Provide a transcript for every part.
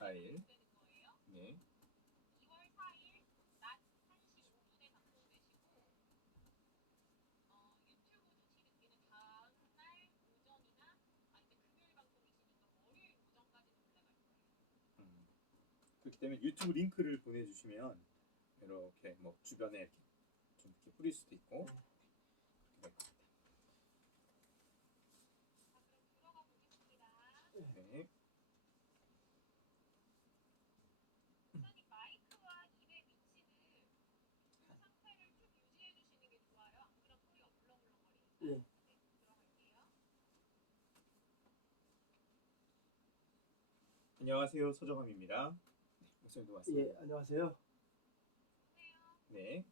4일. 네. 음, 그렇기 때문에 유튜브 링크를 보내주시면 이렇게 뭐 주변에 이렇게 좀 이렇게 뿌릴 수도 있고 그렇게 될 겁니다. 네. 예, 안녕하세요, 서정함입니다. 네, 목소리도 왔습니다. 예, 안녕하세요. 네.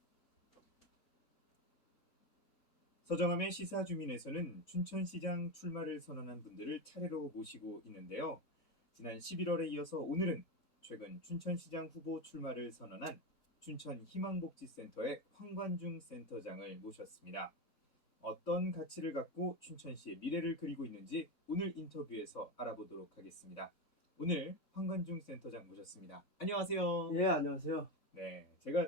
서정함의 시사주민에서는 춘천시장 출마를 선언한 분들을 차례로 모시고 있는데요. 지난 11월에 이어서 오늘은 최근 춘천시장 후보 출마를 선언한 춘천희망복지센터의 황관중 센터장을 모셨습니다. 어떤 가치를 갖고 춘천시의 미래를 그리고 있는지 오늘 인터뷰에서 알아보도록 하겠습니다. 오늘 황관중 센터장 모셨습니다. 안녕하세요. 예, 안녕하세요. 네, 제가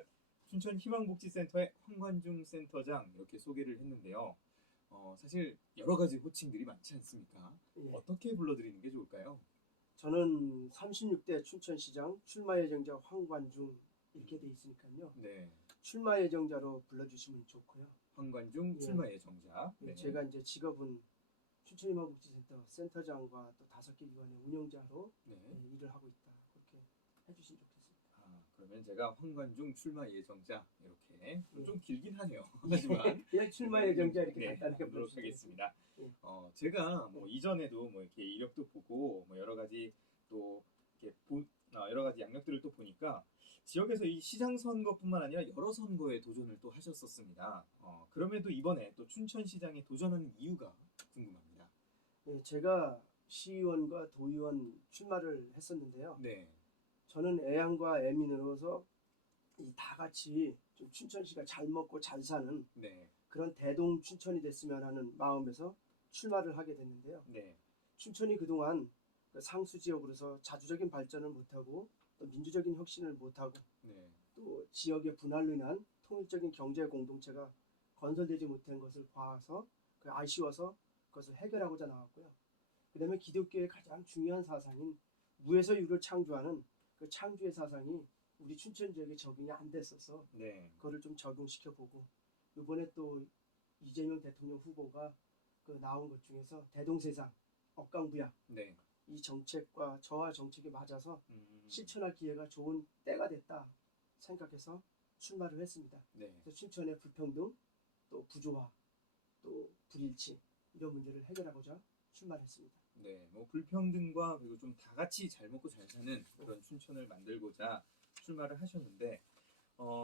춘천희망복지센터의 황관중 센터장 이렇게 소개를 했는데요. 사실 여러 가지 호칭들이 많지 않습니까? 예, 어떻게 불러드리는 게 좋을까요? 저는 36대 춘천시장 출마 예정자 황관중 이렇게 돼 있으니까요. 네, 출마 예정자로 불러주시면 좋고요. 황관중 예, 출마 예정자. 예, 네, 제가 이제 직업은 춘천희망복지센터 센터장과 또 5개 기관의 운영자로 네. 예, 일을 하고 있다. 그렇게 해주시면 좋겠습니다. 그러면 제가 황관중 출마 예정자 이렇게 예. 좀 길긴 하네요. 하지만 그냥 출마 예정자 이렇게 네, 간단하게 하도록 불러주시면 하겠습니다. 예. 제가 뭐 이전에도 뭐 이렇게 이력도 보고 뭐 여러 가지 또 이렇게 여러 가지 양력들을 또 보니까 지역에서 이 시장 선거뿐만 아니라 여러 선거에 도전을 또 하셨었습니다. 그럼에도 이번에 또 춘천시장에 도전하는 이유가 궁금합니다. 예, 제가 시의원과 도의원 출마를 했었는데요. 네, 저는 애양과 애민으로서 이 다 같이 좀 춘천시가 잘 먹고 잘 사는 네, 그런 대동 춘천이 됐으면 하는 마음에서 출마를 하게 됐는데요. 네, 춘천이 그동안 그 상수 지역으로서 자주적인 발전을 못하고 또 민주적인 혁신을 못하고 네, 또 지역의 분할로 인한 통일적인 경제 공동체가 건설되지 못한 것을 봐서 아쉬워서 그것을 해결하고자 나왔고요. 그다음에 기독교의 가장 중요한 사상인 무에서 유를 창조하는 그 창조의 사상이 우리 춘천 지역에 적용이 안 됐어서 네, 그거를 좀 적용시켜 보고 이번에 또 이재명 대통령 후보가 그 나온 것 중에서 대동세상 억강부약 네, 이 정책과 저와 정책이 맞아서 음, 실천할 기회가 좋은 때가 됐다 생각해서 출마를 했습니다. 네. 그래서 춘천의 불평등 또 부조화 또 불일치 이런 문제를 해결하고자 출마를 했습니다. 네, 뭐 불평등과 그리고 좀 다 같이 잘 먹고 잘 사는 그런 춘천을 만들고자 출마를 하셨는데,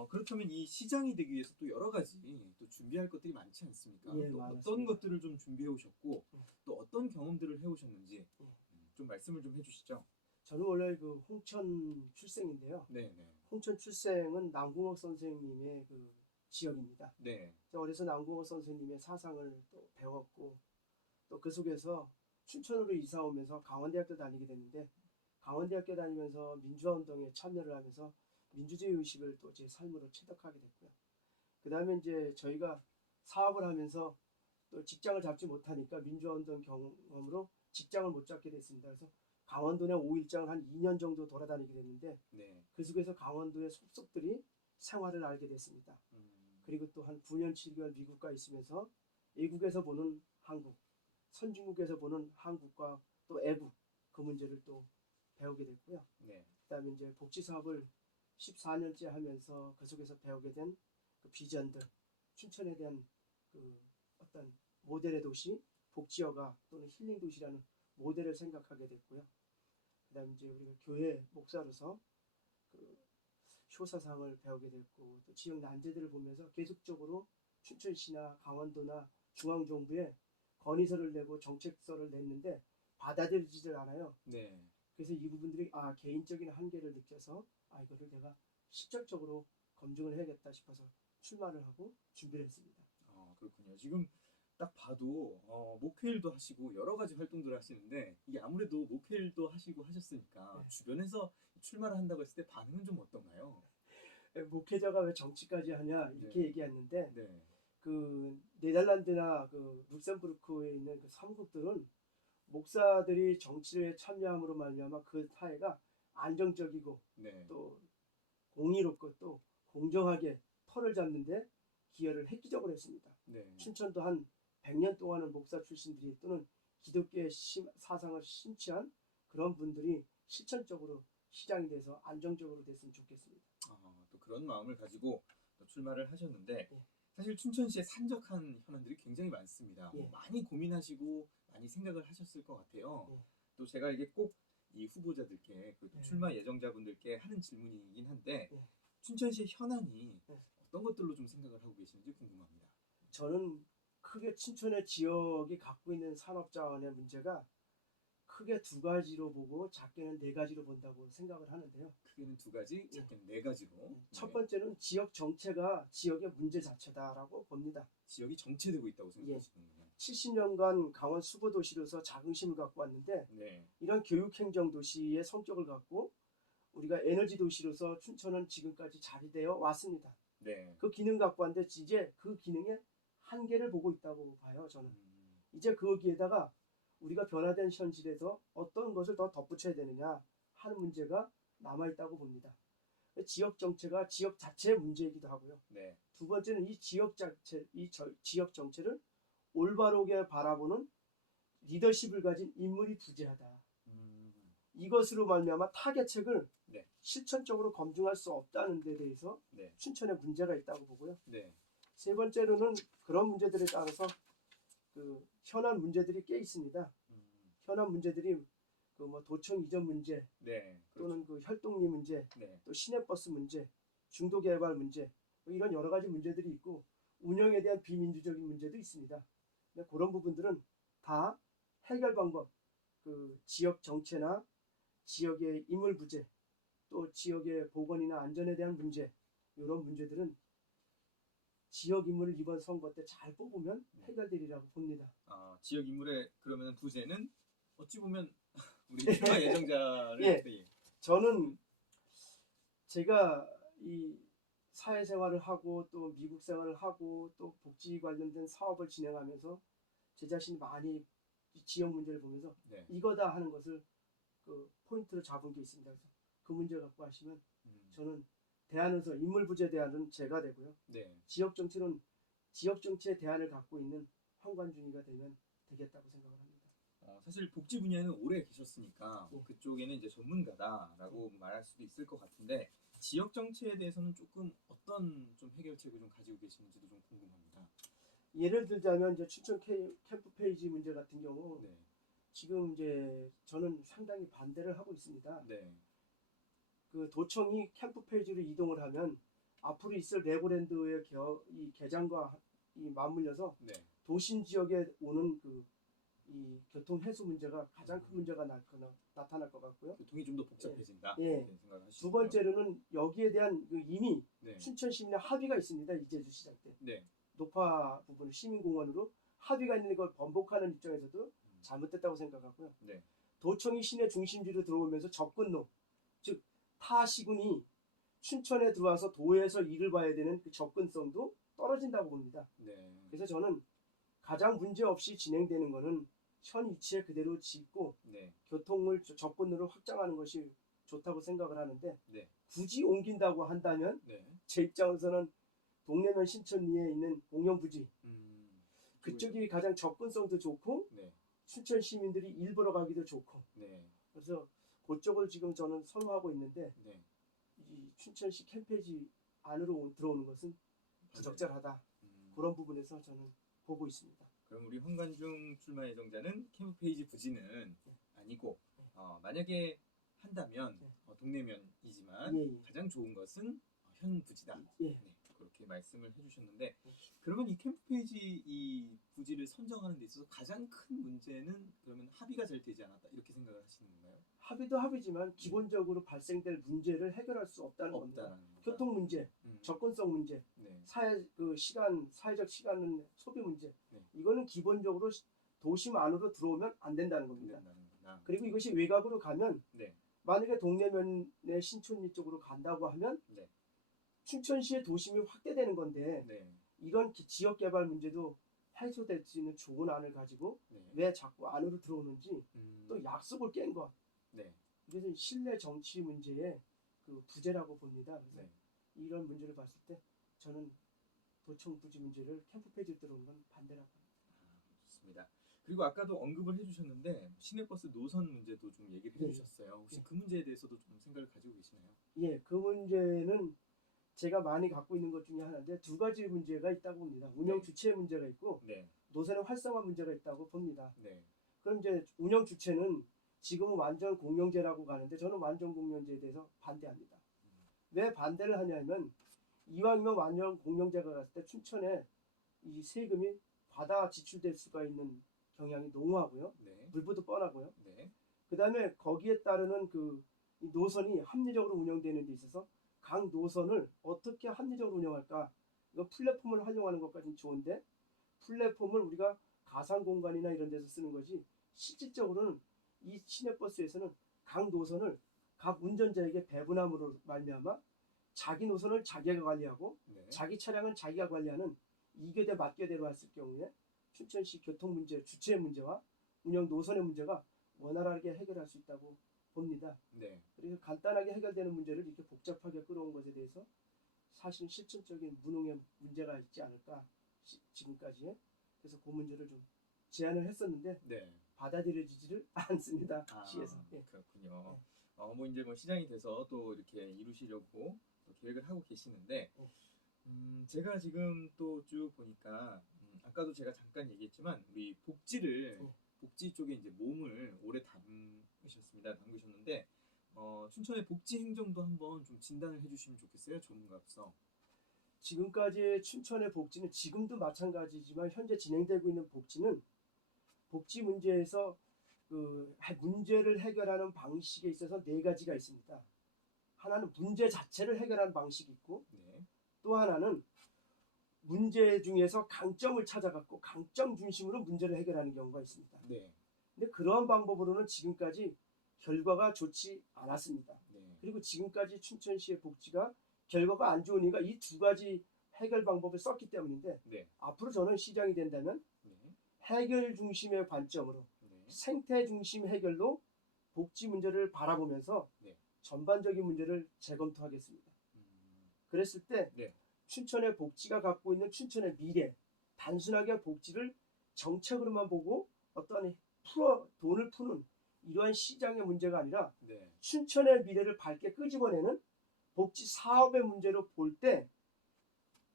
그렇다면 이 시장이 되기 위해서 또 여러 가지 또 준비할 것들이 많지 않습니까? 예, 또 많았습니다. 어떤 것들을 좀 준비해 오셨고, 예. 또 어떤 경험들을 해 오셨는지 예. 좀 말씀을 좀 해주시죠. 저는 원래 그 홍천 출생인데요. 네, 네, 홍천 출생은 남궁옥 선생님의 그 지역입니다. 네, 제가 어려서 남궁옥 선생님의 사상을 또 배웠고 또 그 속에서 춘천으로 이사 오면서 강원대학교 다니게 됐는데 강원대학교 다니면서 민주화 운동에 참여를 하면서 민주주의 의식을 또 제 삶으로 체득하게 됐고요. 그 다음에 이제 저희가 사업을 하면서 또 직장을 잡지 못하니까 민주화 운동 경험으로 직장을 못 잡게 됐습니다. 그래서 강원도 내 5일장을 한 2년 정도 돌아다니게 됐는데 네, 그 속에서 강원도의 속속들이 생활을 알게 됐습니다. 그리고 또 한 9년 7개월 미국 가 있으면서 외국에서 보는 한국, 선진국에서 보는 한국과 또 애국 그 문제를 또 배우게 됐고요. 네, 그다음에 이제 복지 사업을 14년째 하면서 그 속에서 배우게 된 그 비전들, 춘천에 대한 그 어떤 모델의 도시, 복지여가 또는 힐링 도시라는 모델을 생각하게 됐고요. 그다음에 이제 우리가 교회 목사로서 그 효사상을 배우게 됐고 또 지역 난제들을 보면서 계속적으로 춘천시나 강원도나 중앙정부에 건의서를 내고 정책서를 냈는데 받아들이지를 않아요. 네. 그래서 이 부분들이 개인적인 한계를 느껴서 이거를 내가 직접적으로 검증을 해야겠다 싶어서 출마를 하고 준비를 했습니다. 그렇군요. 지금 딱 봐도 목회일도 하시고 여러 가지 활동들을 하시는데 이게 아무래도 목회일도 하시고 하셨으니까 네. 주변에서 출마를 한다고 했을 때 반응은 좀 어떤가요? 목회자가 왜 정치까지 하냐 이렇게 네. 얘기했는데 네. 그 네덜란드나 그 룩셈부르크에 있는 그 삼국들은 목사들이 정치에 참여함으로 말미암아 그 사회가 안정적이고 네. 또 공의롭고 또 공정하게 터를 잡는데 기여를 획기적으로 했습니다. 네. 춘천도 한 100년 동안은 목사 출신들이 또는 기독교의 사상을 심취한 그런 분들이 실천적으로 시장이 돼서 안정적으로 됐으면 좋겠습니다. 또 그런 마음을 가지고 또 출마를 하셨는데 예. 사실 춘천시에 산적한 현안들이 굉장히 많습니다. 예. 많이 고민하시고 많이 생각을 하셨을 것 같아요. 예. 또 제가 이게 꼭 이 후보자들께 그 예. 출마 예정자분들께 하는 질문이긴 한데 예. 춘천시의 현안이 예. 어떤 것들로 좀 생각을 하고 계시는지 궁금합니다. 저는 크게 춘천의 지역이 갖고 있는 산업자원의 문제가 크게 두 가지로 보고 작게는 네 가지로 본다고 생각을 하는데요. 크게는 두 가지, 작게는 네 가지로. 첫 네. 번째는 지역 정체가 지역의 문제 자체다라고 봅니다. 지역이 정체되고 있다고 생각하시는군요. 70년간 강원 수보도시로서 자긍심을 갖고 왔는데 네. 이런 교육행정 도시의 성격을 갖고 우리가 에너지 도시로서 춘천은 지금까지 자리되어 왔습니다. 네. 그 기능 갖고 왔는데 이제 그 기능의 한계를 보고 있다고 봐요. 저는 이제 거기에다가 우리가 변화된 현실에서 어떤 것을 더 덧붙여야 되느냐 하는 문제가 남아있다고 봅니다. 지역 정체가 지역 자체의 문제이기도 하고요. 네. 두 번째는 이 지역 자체, 지역 정체를 올바르게 바라보는 리더십을 가진 인물이 부재하다. 이것으로 말미암아 타개책을 네. 실천적으로 검증할 수 없다는 데 대해서 네. 춘천에 문제가 있다고 보고요. 네. 세 번째로는 그런 문제들에 따라서 그 현안 문제들이 꽤 있습니다. 현안 문제들이 그 뭐 도청 이전 문제 네. 또는 그 혈동리 문제, 네. 또 시내버스 문제, 중도 개발 문제 뭐 이런 여러 가지 문제들이 있고 운영에 대한 비민주적인 문제도 있습니다. 근데 그런 부분들은 다 해결 방법, 그 지역 정체나 지역의 인물 부재, 또 지역의 보건이나 안전에 대한 문제 이런 문제들은 지역 인물을 이번 선거 때 잘 뽑으면 해결되리라고 봅니다. 지역 인물의 그러면 부재는 어찌 보면 우리 출마 예정자를 예. 저는 제가 이 사회생활을 하고 또 미국 생활을 하고 또 복지 관련된 사업을 진행하면서 제 자신이 많이 이 지역 문제를 보면서 네. 이거다 하는 것을 그 포인트로 잡은 게 있습니다. 그래서 그 문제 갖고 하시면 저는 대안에서 인물 부재 대안은 제가 되고요. 네. 지역 정치는 지역 정치의 대안을 갖고 있는 황관준이가 되면 되겠다고 생각을 합니다. 사실 복지 분야에는 오래 계셨으니까 예. 그쪽에는 이제 전문가다라고 말할 수도 있을 것 같은데 지역 정치에 대해서는 조금 어떤 좀 해결책을 좀 가지고 계시는지도 좀 궁금합니다. 예를 들자면 이제 춘천 캠프 페이지 문제 같은 경우 네. 지금 이제 저는 상당히 반대를 하고 있습니다. 네. 그 도청이 캠프 페이지로 이동을 하면 앞으로 있을 레고랜드의 이 개장과 이 맞물려서 네. 도심 지역에 오는 그 이 교통 해소 문제가 가장 큰 문제가 나타날 것 같고요. 교통이 좀 더 복잡해진다. 예. 이렇게 생각하시죠. 두 번째로는 여기에 대한 그 이미 네. 춘천 시민의 합의가 있습니다. 이재주 시장 때 네. 노파 부분 시민공원으로 합의가 있는 걸 번복하는 입장에서도 잘못됐다고 생각하고요. 네. 도청이 시내 중심지로 들어오면서 접근로, 즉 타 시군이 춘천에 들어와서 도에서 일을 봐야 되는 그 접근성도 떨어진다고 봅니다. 네. 그래서 저는 가장 문제 없이 진행되는 것은 현 위치에 그대로 짓고 네. 교통을 접근로를 확장하는 것이 좋다고 생각을 하는데 네. 굳이 옮긴다고 한다면 네. 제 입장에서는 동래면 신천리에 있는 공영부지 음. 그쪽이 가장 접근성도 좋고 네. 춘천 시민들이 일 보러 가기도 좋고 네. 그래서 그쪽을 지금 저는 선호하고 있는데 네. 이 춘천시 캠페이지 안으로 들어오는 것은 부적절하다. 그런 부분에서 저는 보고 있습니다. 그럼 우리 황관중 출마 예정자는 캠프 페이지 부지는 아니고 만약에 한다면 네. 동네면이지만 예. 가장 좋은 것은 현 부지다. 예. 네, 그렇게 말씀을 해주셨는데 네. 그러면 이 캠프 페이지 이 부지를 선정하는 데 있어서 가장 큰 문제는 그러면 합의가 잘 되지 않았다 이렇게 생각을 하시는 건가요? 합의도 합의지만 기본적으로 발생될 문제를 해결할 수 없다는 겁니다. 없다라는 거다. 교통 문제, 접근성 문제, 네. 사회적 시간은 소비 문제 네. 이거는 기본적으로 도심 안으로 들어오면 안 된다는 겁니다. 된다는구나. 그리고 이것이 외곽으로 가면 네. 만약에 동대면의 신촌리 쪽으로 간다고 하면 네. 춘천시의 도심이 확대되는 건데 네. 이런 지역 개발 문제도 해소될 수 있는 좋은 안을 가지고 네. 왜 자꾸 안으로 들어오는지 음. 또 약속을 깬 것. 네. 그래서 실내 정치 문제의 그 부재라고 봅니다. 그래서 네. 이런 문제를 봤을 때 저는 도청 부지 문제를 캠프 페이지에 들어온 건 반대라고 합니다. 좋습니다. 그리고 아까도 언급을 해주셨는데 시내버스 노선 문제도 좀 얘기를 네. 해주셨어요. 혹시 네. 그 문제에 대해서도 좀 생각을 가지고 계시나요? 예, 그 문제는 제가 많이 갖고 있는 것 중에 하나인데 두 가지 문제가 있다고 봅니다. 운영 네. 주체 문제가 있고 네. 노선의 활성화 문제가 있다고 봅니다. 네. 그럼 이제 운영 주체는 지금은 완전 공영제라고 가는데 저는 완전 공영제에 대해서 반대합니다. 왜 반대를 하냐면 이왕이면 완전 공영제가 갔을 때 춘천에 이 세금이 받아 지출될 수가 있는 경향이 농후하고요. 네. 불보도 뻔하고요. 네. 그 다음에 거기에 따르는 그 이 노선이 합리적으로 운영되는 데 있어서 각 노선을 어떻게 합리적으로 운영할까? 이거 플랫폼을 활용하는 것까지는 좋은데 플랫폼을 우리가 가상 공간이나 이런 데서 쓰는 거지 실질적으로는 이 시내버스에서는 각 노선을 각 운전자에게 배분함으로 말미암아 자기 노선을 자기가 관리하고 네. 자기 차량은 자기가 관리하는 이교대 맞교대로 했을 경우에 춘천시 교통 문제, 주체 문제와 운영 노선의 문제가 원활하게 해결할 수 있다고 봅니다. 네. 그리고 간단하게 해결되는 문제를 이렇게 복잡하게 끌어온 것에 대해서 사실은 실천적인 무능의 문제가 있지 않을까 지금까지의. 그래서 그 문제를 좀 제안을 했었는데 네. 받아들여지지를 않습니다. 아, 시에서. 예. 그렇군요. 네. 뭐 이제 뭐 시장이 돼서 또 이렇게 이루시려고 또 계획을 하고 계시는데, 네. 제가 지금 또 쭉 보니까 아까도 제가 잠깐 얘기했지만 우리 복지를 네. 복지 쪽에 이제 몸을 오래 담그셨는데 춘천의 복지 행정도 한번 좀 진단을 해주시면 좋겠어요, 전문가로서. 지금까지의 춘천의 복지는 지금도 마찬가지지만 현재 진행되고 있는 복지는 복지 문제에서 그 문제를 해결하는 방식에 있어서 네 가지가 있습니다. 하나는 문제 자체를 해결하는 방식이 있고 네. 또 하나는 문제 중에서 강점을 찾아갖고 강점 중심으로 문제를 해결하는 경우가 있습니다. 네. 근데 그러한 방법으로는 지금까지 결과가 좋지 않았습니다. 네. 그리고 지금까지 춘천시의 복지가 결과가 안 좋으니까 이 두 가지 해결 방법을 썼기 때문인데 네. 앞으로 저는 시장이 된다면 네. 해결 중심의 관점으로 네. 생태 중심 해결로 복지 문제를 바라보면서 네. 전반적인 문제를 재검토하겠습니다. 그랬을 때 네. 춘천의 복지가 갖고 있는 춘천의 미래, 단순하게 복지를 정책으로만 보고 어떤 돈을 푸는 이러한 시장의 문제가 아니라 네. 춘천의 미래를 밝게 끄집어내는 복지 사업의 문제로 볼 때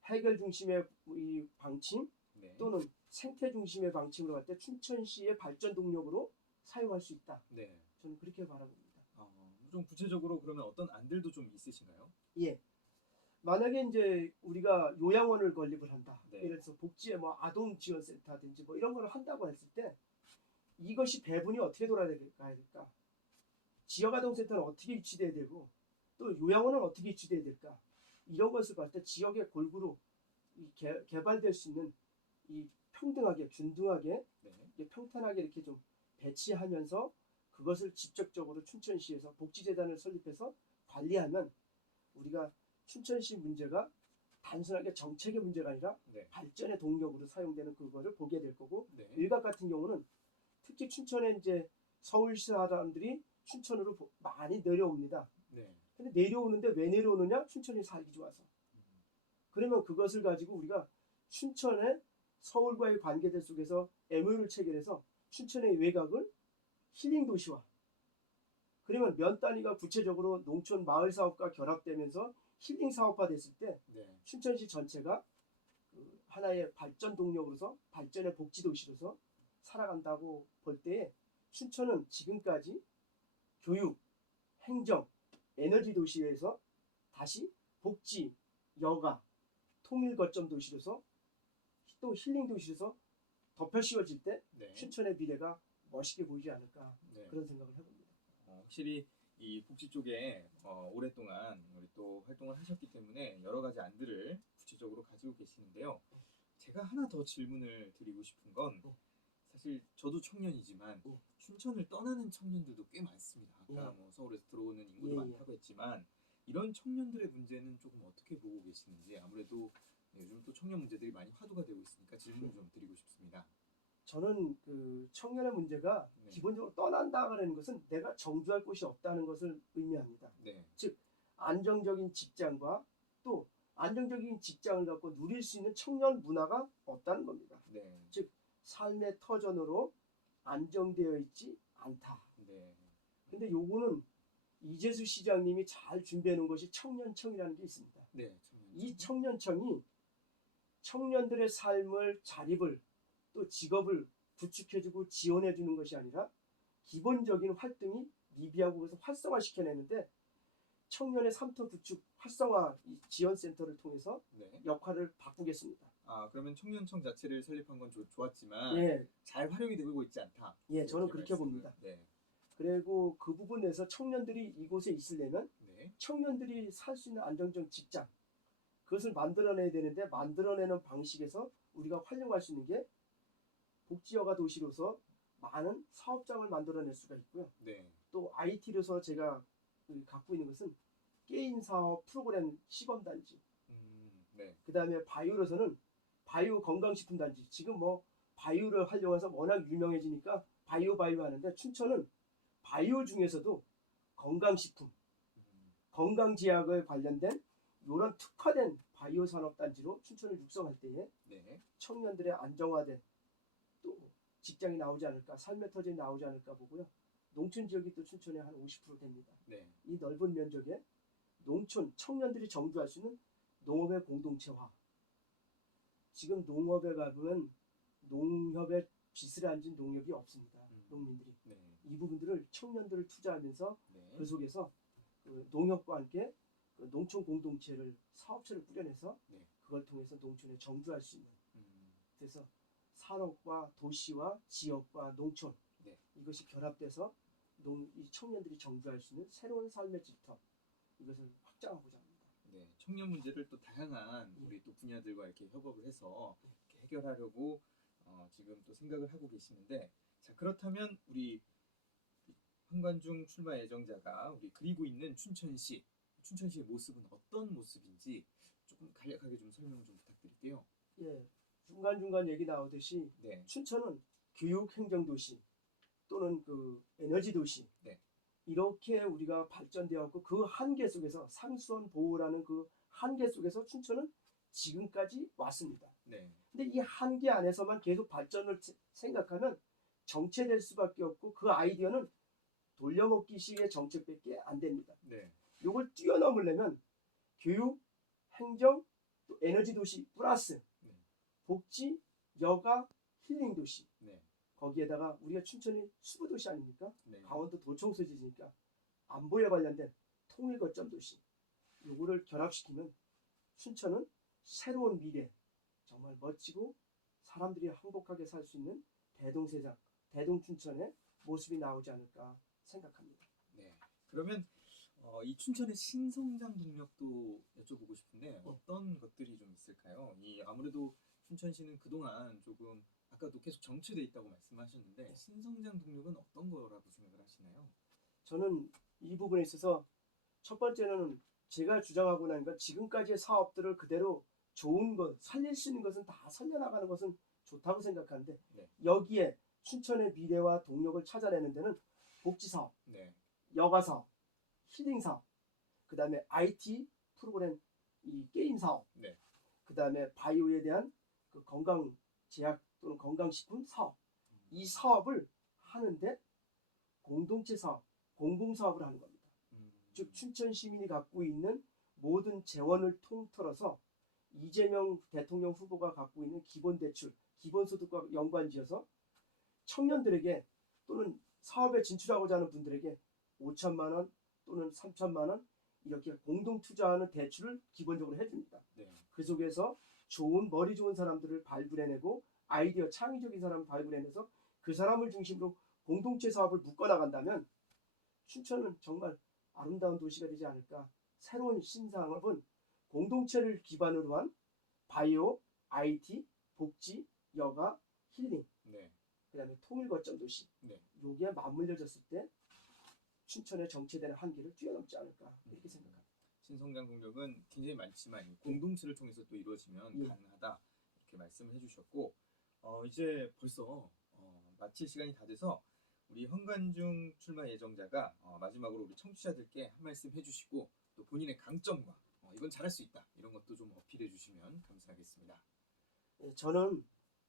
해결 중심의 이 방침 네. 또는 생태 중심의 방침으로 갈 때 춘천시의 발전 동력으로 사용할 수 있다. 네. 저는 그렇게 바라봅니다. 좀 구체적으로 그러면 어떤 안들도 좀 있으신가요? 예. 만약에 이제 우리가 요양원을 건립을 한다. 네. 예를 들어서 복지에 뭐 아동 지원센터든지 뭐 이런 걸 한다고 했을 때 이것이 배분이 어떻게 돌아가야 될까? 지역 아동센터는 어떻게 위치돼야 되고 또 요양원은 어떻게 위치돼야 될까? 이런 것을 봤을 때 지역의 골고루 개발될 수 있는 이 평등하게 균등하게 네. 평탄하게 이렇게 좀 배치하면서 그것을 직접적으로 춘천시에서 복지재단을 설립해서 관리하면 우리가 춘천시 문제가 단순하게 정책의 문제가 아니라 네. 발전의 동력으로 사용되는 그거를 보게 될 거고 네. 일각 같은 경우는 특히 춘천에 이제 서울시 사람들이 춘천으로 많이 내려옵니다. 네. 근데 내려오는데 왜 내려오느냐? 춘천이 살기 좋아서. 그러면 그것을 가지고 우리가 춘천의 서울과의 관계들 속에서 MOU를 체결해서 춘천의 외곽을 힐링 도시화. 그러면 면 단위가 구체적으로 농촌 마을 사업과 결합되면서 힐링 사업화 됐을 때 네. 춘천시 전체가 그 하나의 발전 동력으로서 발전의 복지 도시로서 살아간다고 볼 때에 춘천은 지금까지 교육, 행정, 에너지 도시에서 다시 복지, 여가, 통일 거점 도시로서 또 힐링 도시로서 덮여 씌워질 때 네. 춘천의 미래가 멋있게 보이지 않을까 네. 그런 생각을 해봅니다. 확실히 이 복지 쪽에 오랫동안 우리 또 활동을 하셨기 때문에 여러 가지 안들을 구체적으로 가지고 계시는데요. 제가 하나 더 질문을 드리고 싶은 건 네. 사실 저도 청년이지만 네. 춘천을 떠나는 청년들도 꽤 많습니다. 아까 예. 뭐 서울에서 들어오는 인구도 예, 예. 많다고 했지만 이런 청년들의 문제는 조금 어떻게 보고 계시는지 아무래도 요즘 또 청년 문제들이 많이 화두가 되고 있으니까 질문 네. 좀 드리고 싶습니다. 저는 그 청년의 문제가 네. 기본적으로 떠난다는 것은 내가 정주할 곳이 없다는 것을 의미합니다. 네. 즉 안정적인 직장과 또 안정적인 직장을 갖고 누릴 수 있는 청년 문화가 없다는 겁니다. 네. 즉 삶의 터전으로 안정되어 있지 않다. 네. 근데 요거는 이재수 시장님이 잘 준비해 놓은 것이 청년청이라는 게 있습니다. 네. 이 청년청이 청년들의 삶을 자립을 또 직업을 구축해주고 지원해주는 것이 아니라 기본적인 활동이 미비하고 그래서 활성화시켜내는데 청년의 삼터 구축 활성화 지원센터를 통해서 네. 역할을 바꾸겠습니다. 아 그러면 청년청 자체를 설립한 건 좋았지만 예, 잘 활용이 되고 있지 않다. 예, 저는 이렇게 그렇게 말씀을- 봅니다. 네. 그리고 그 부분에서 청년들이 이곳에 있으려면 네. 청년들이 살 수 있는 안정적 직장 그것을 만들어내야 되는데 만들어내는 방식에서 우리가 활용할 수 있는 게 복지여가 도시로서 많은 사업장을 만들어낼 수가 있고요. 네. 또 IT로서 제가 갖고 있는 것은 게임 사업 프로그램 시범단지 네. 그 다음에 바이오로서는 바이오 건강식품단지 지금 뭐 바이오를 활용해서 워낙 유명해지니까 바이오 하는데 춘천은 바이오 중에서도 건강식품 건강제약에 관련된 이런 특화된 바이오 산업단지로 춘천을 육성할 때에 네. 청년들의 안정화된 또 직장이 나오지 않을까 삶의 터전이 나오지 않을까 보고요. 농촌 지역이 또 춘천에 한 50% 됩니다. 네. 이 넓은 면적에 농촌 청년들이 정주할 수 있는 농업의 공동체화. 지금 농업에 가보면 농협에 빚을 안 진 농협이 없습니다. 농민들이. 네. 이 부분들을 청년들을 투자하면서 네. 그 속에서 그 농협과 함께 그 농촌 공동체를 사업체를 꾸려내서 네. 그걸 통해서 농촌에 정주할 수 있는 그래서 산업과 도시와 지역과 농촌 네. 이것이 결합돼서 이 청년들이 정주할 수 있는 새로운 삶의 집터 이것을 확장하고자 합니다. 네. 청년 문제를 또 다양한 예. 우리 또 분야들과 이렇게 협업을 해서 이렇게 해결하려고 지금 또 생각을 하고 계시는데 자 그렇다면 우리 황관중 출마 예정자가 우리 그리고 있는 춘천시의 모습은 어떤 모습인지 조금 간략하게 좀 설명 좀 부탁드릴게요. 예, 중간중간 얘기 나오듯이 네. 춘천은 교육행정도시 또는 그 에너지도시 네. 이렇게 우리가 발전되었고 그 한계 속에서 상수원 보호라는 그 한계 속에서 춘천은 지금까지 왔습니다. 네. 근데 이 한계 안에서만 계속 발전을 생각하면 정체될 수밖에 없고 그 아이디어는 돌려먹기식의 정책밖에 안 됩니다. 네. 이걸 뛰어넘으려면 교육, 행정, 또 에너지 도시 플러스 복지, 여가, 힐링 도시 네. 거기에다가 우리가 춘천이 수부 도시 아닙니까? 네. 강원도 도청 소재지니까 안보에 관련된 통일 거점 도시 요거를 결합시키면 춘천은 새로운 미래 정말 멋지고 사람들이 행복하게 살 수 있는 대동세상, 대동춘천의 모습이 나오지 않을까 생각합니다. 네. 그러면 이 춘천의 신성장 동력도 여쭤보고 싶은데 어떤 것들이 좀 있을까요? 이 아무래도 춘천시는 그동안 조금 아까도 계속 정체돼 있다고 말씀하셨는데 신성장 동력은 어떤 거라고 생각을 하시나요? 저는 이 부분에 있어서 첫 번째는 제가 주장하고 나니까 지금까지의 사업들을 그대로 좋은 것, 살릴 수 있는 것은 다 살려나가는 것은 좋다고 생각하는데 네. 여기에 춘천의 미래와 동력을 찾아내는 데는 복지사업, 네. 여가사업, 힐링사업, 그 다음에 IT 프로그램 이 게임 사업, 네. 그 다음에 바이오에 대한 그 건강 제약 또는 건강식품 사업 이 사업을 하는데 공동체 사업, 공공사업을 하는 겁니다. 즉 춘천 시민이 갖고 있는 모든 재원을 통틀어서 이재명 대통령 후보가 갖고 있는 기본대출, 기본소득과 연관지어서 청년들에게 또는 사업에 진출하고자 하는 분들에게 5천만 원 또는 3천만 원 이렇게 공동 투자하는 대출을 기본적으로 해줍니다. 네. 그 속에서 좋은 머리 좋은 사람들을 발굴해내고 아이디어 창의적인 사람을 발굴해내서 그 사람을 중심으로 공동체 사업을 묶어나간다면 춘천은 정말 아름다운 도시가 되지 않을까. 새로운 신사업은 공동체를 기반으로 한 바이오, IT, 복지, 여가, 힐링, 네. 그다음에 통일 거점 도시. 네. 요게 맞물려졌을 때 춘천의 정체되는 한계를 뛰어넘지 않을까 이렇게 생각합니다. 신성장 동력은 굉장히 많지만 이 공동체를 통해서 또 이루어지면 예. 가능하다 이렇게 말씀을 해주셨고 이제 벌써 마칠 시간이 다 돼서 우리 황관중 출마 예정자가 마지막으로 우리 청취자들께 한 말씀 해주시고 또 본인의 강점과 이건 잘할 수 있다 이런 것도 좀 어필해 주시면 감사하겠습니다. 예, 저는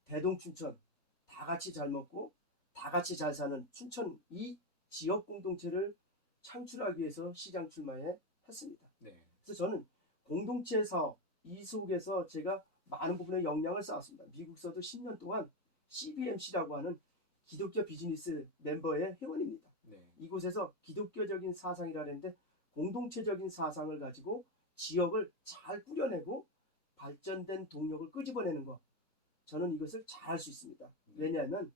대동 춘천 다 같이 잘 먹고 다 같이 잘 사는 춘천 이 지역 공동체를 창출하기 위해서 시장 출마에 했습니다. 네. 그래서 저는 공동체 사업 이 속에서 제가 많은 부분의 역량을 쌓았습니다. 미국서도 10년 동안 CBMC라고 하는 기독교 비즈니스 멤버의 회원입니다. 네. 이곳에서 기독교적인 사상이라는데 공동체적인 사상을 가지고 지역을 잘 꾸려내고 발전된 동력을 끄집어내는 것. 저는 이것을 잘할 수 있습니다. 왜냐하면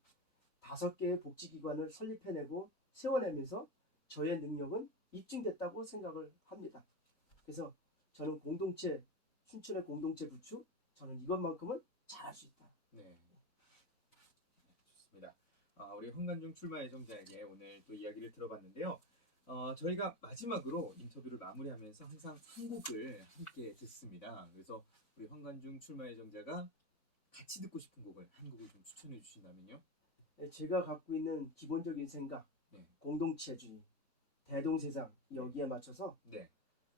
5개의 복지기관을 설립해내고 세워내면서 저의 능력은 입증됐다고 생각을 합니다. 그래서 저는 공동체, 춘천의 공동체 부추, 저는 이것만큼은 잘할 수 있다. 네. 좋습니다. 우리 황관중 출마 예정자에게 오늘 또 이야기를 들어봤는데요. 저희가 마지막으로 인터뷰를 마무리하면서 항상 한 곡을 함께 듣습니다. 그래서 우리 황관중 출마 예정자가 같이 듣고 싶은 곡을 한 곡을 좀 추천해 주신다면요. 제가 갖고 있는 기본적인 생각, 네. 공동체주의, 대동세상 여기에 맞춰서 네.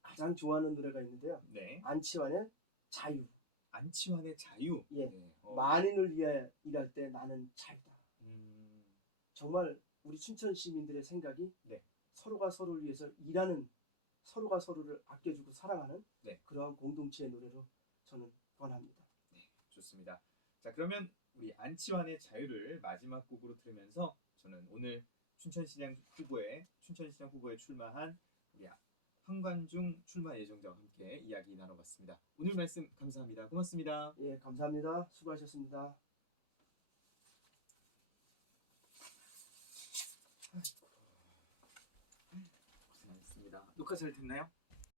가장 좋아하는 노래가 있는데요. 네. 안치환의 자유. 안치환의 자유. 예. 네. 만인을 위해 일할 때 나는 자유다. 음, 정말 우리 춘천 시민들의 생각이 네. 서로가 서로를 위해서 일하는, 서로가 서로를 아껴주고 사랑하는 네. 그러한 공동체의 노래로 저는 권합니다. 네, 좋습니다. 자, 그러면 우리 안치환의 자유를 마지막 곡으로 들으면서 저는 오늘 춘천시장 후보에 출마한 우리 황관중 출마 예정자와 함께 이야기 나눠봤습니다. 오늘 말씀 감사합니다. 고맙습니다. 예, 감사합니다. 수고하셨습니다. 고생하셨습니다. 녹화 잘 됐나요?